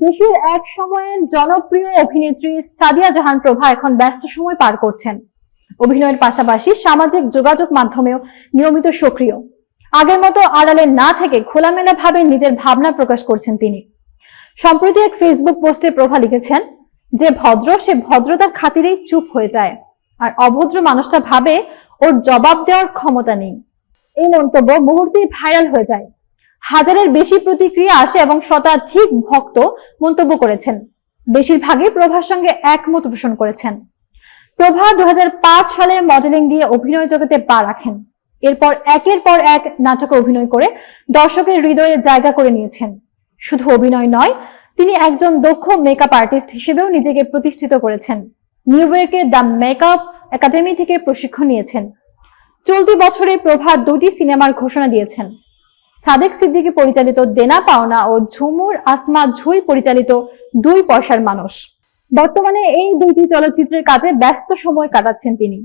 দেশের এক সময়ের জনপ্রিয় অভিনেত্রী সাদিয়া জাহান প্রভা এখন ব্যস্ত সময় পার করছেন। অভিনয়ের পাশাপাশি সামাজিক যোগাযোগ মাধ্যমেও নিয়মিত সক্রিয়। আগের মতো আড়ালে না থেকে খোলামেলা ভাবে নিজের ভাবনা প্রকাশ করছেন তিনি। সম্প্রতি এক ফেসবুক পোস্টে প্রভা লিখেছেন, যে ভদ্র সে ভদ্রতার খাতিরেই চুপ হয়ে যায়, আর অভদ্র মানুষটা ভাবে ওর জবাব দেওয়ার ক্ষমতা নেই। এই মন্তব্য মুহূর্তেই ভাইরাল হয়ে যায়। হাজারের বেশি প্রতিক্রিয়া আসে এবং শতাধিক ভক্ত মন্তব্য করেছেন। বেশিরভাগই প্রভার সঙ্গে একমত পোষণ করেছেন। প্রভা 2005 সালে মডেলিং দিয়ে অভিনয় জগতে পা রাখেন। এরপর একের পর এক নাটকে অভিনয় করে দর্শকের হৃদয়ে জায়গা করে নিয়েছেন। শুধু অভিনয় নয়, তিনি একজন দক্ষ মেকআপ আর্টিস্ট হিসেবেও নিজেকে প্রতিষ্ঠিত করেছেন। নিউ ইয়র্কে দ্য মেকআপ একাডেমি থেকে প্রশিক্ষণ নিয়েছেন। চলতি বছরে প্রভা 2টি সিনেমার ঘোষণা দিয়েছেন। সাদেক সিদ্দিকী পরিচালিত দেনা পাওনা ও ঝুমুর আসমা ঝুই পরিচালিত 2 পয়সার মানুষ। বর্তমানে এই 2টি চলচ্চিত্রের কাজে ব্যস্ত সময় কাটাচ্ছেন তিনি।